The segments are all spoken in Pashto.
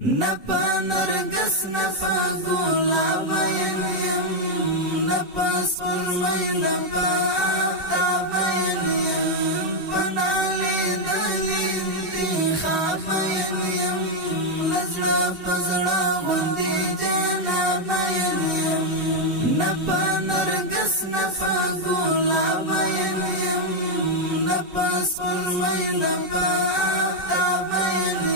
نپا نرگس نپا گلاب یم نپا سرمئی نپا آفتاب یم پنالی دلی انتخاب یم نزڑا پزڑا غندی جناب یم نپا نرگس نپا گلاب یم نپا سرمئی نپا آفتاب یم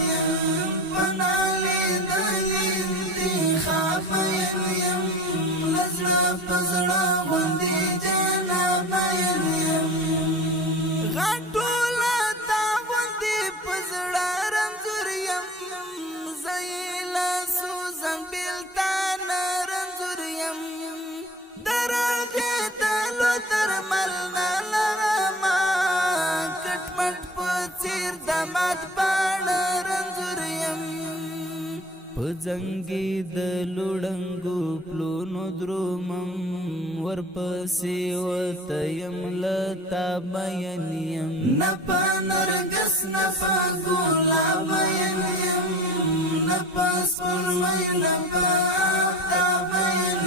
پزړه غوندې جناب یم غټوله تا غوندې پزړه رنځور یم زه یې له سوزم بېلتان رنځور یم د رغېدلو درمل نه لرمه کټ مټ په څېر د مات پاڼه رنځور یم پزنګي د لوړنګو پلونو درومم ورپسې ورته یم لتا بیان یم نپا نرګس نپا ګلاب یم نپا سرمئی نپا آفتاب یم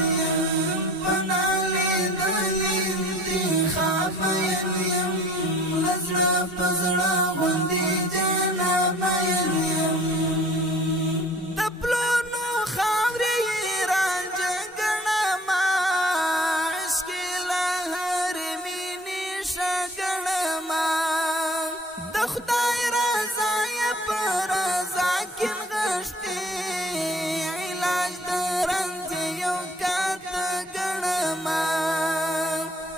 پنالی دلی انتخاب یم لزړه پزړه غوندې جناب یم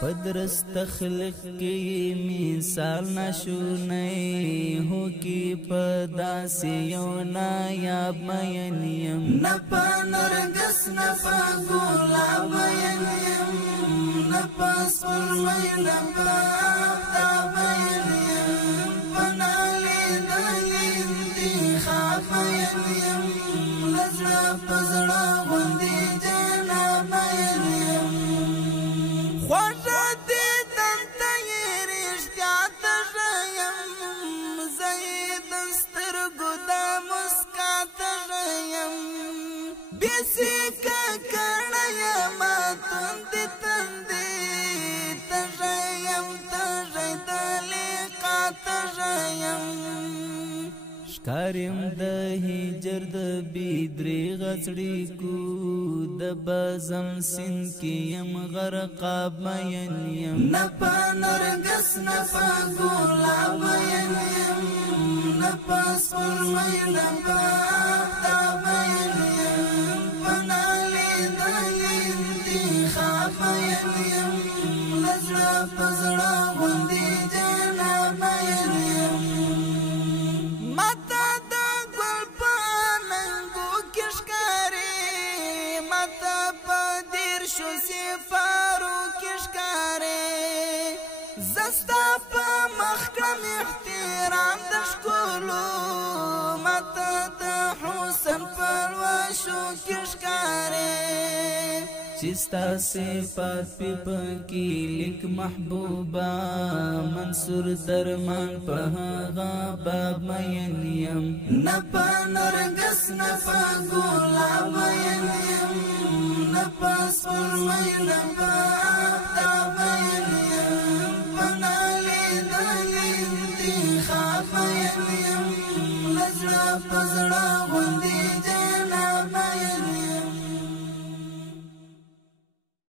پدرست تخلق کی مثال نشونی ہو کی پداسی یو نایاب مین یم نپا نرگس نپا گلاب یم نپا سرمئی نپا آفتاب یم پنالی دلی انتخاب یم لزړه پزړه غوندې جناب یم خوږه دې دلته یې رښتیا تږه یم زه یې د سترګو د مسکا تږه یم بېسېکه کړه یمه تندې تندې تږه یم تږی د لیقا تږه یم ښکاریم د هجر د بیدرې غڅړي کو د بزم سیند کې یم غرقاب مین یم نپا نرګس نپا ګلاب یم نپا سرمئی نپا آفتاب یم پنالی دلی انتخاب یم لزړه پزړه غوندې جناب یم شو سفارو کشکاره زستا پا مخکم احترام دشکولو متا دا حسن پرواشو کشکاره چستا صفات پی پکی لک محبوبا منصور درمان پا غاباب مین یم نپا نرگس نپا گلاب یم نپا سرمئی نپا آفتاب